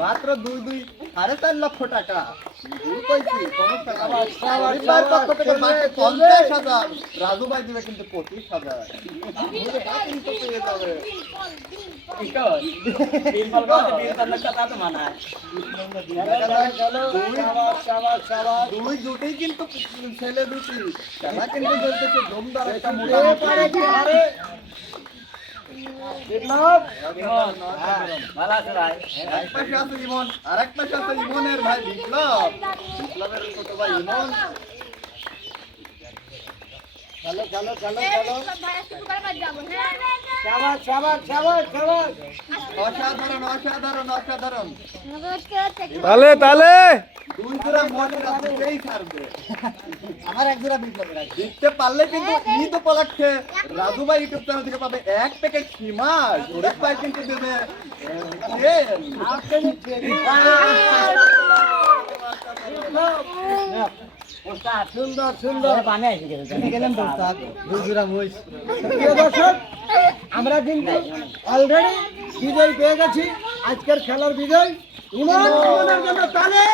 মাত্র 2.5 লক্ষ টাকা। রাজু ভাই দিবে কিন্তু 25,000। দুই জুটেই কিন্তু ছেলে দুটি খেলা কিন্তু চলতেছে দমদার একটা আরেক পাশে আছে ইমনের ভাই বিপ্লবের ছোট ভাই ইমন। চলো চলো চলো চলো, অসাধারণ অসাধারণ অসাধারণ। তালে তালে দুই জোড়া মনের আছে সেই ছাড়বে। আমার এক জোড়া বিপ্লবের আছে, জিততে পারলে কিন্তু ঈদ উপলক্ষে রাজু ভাই ইউটিউব চ্যানেল থেকে পাবে 1 প্যাকেট সীমা। শরীফ ভাই কিন্তু দেবে সুন্দর সুন্দর আমরা কিন্তু অলরেডি বিজয় পেয়ে গেছি। আজকের খেলার বিজয় ইমনের জন্য তালে।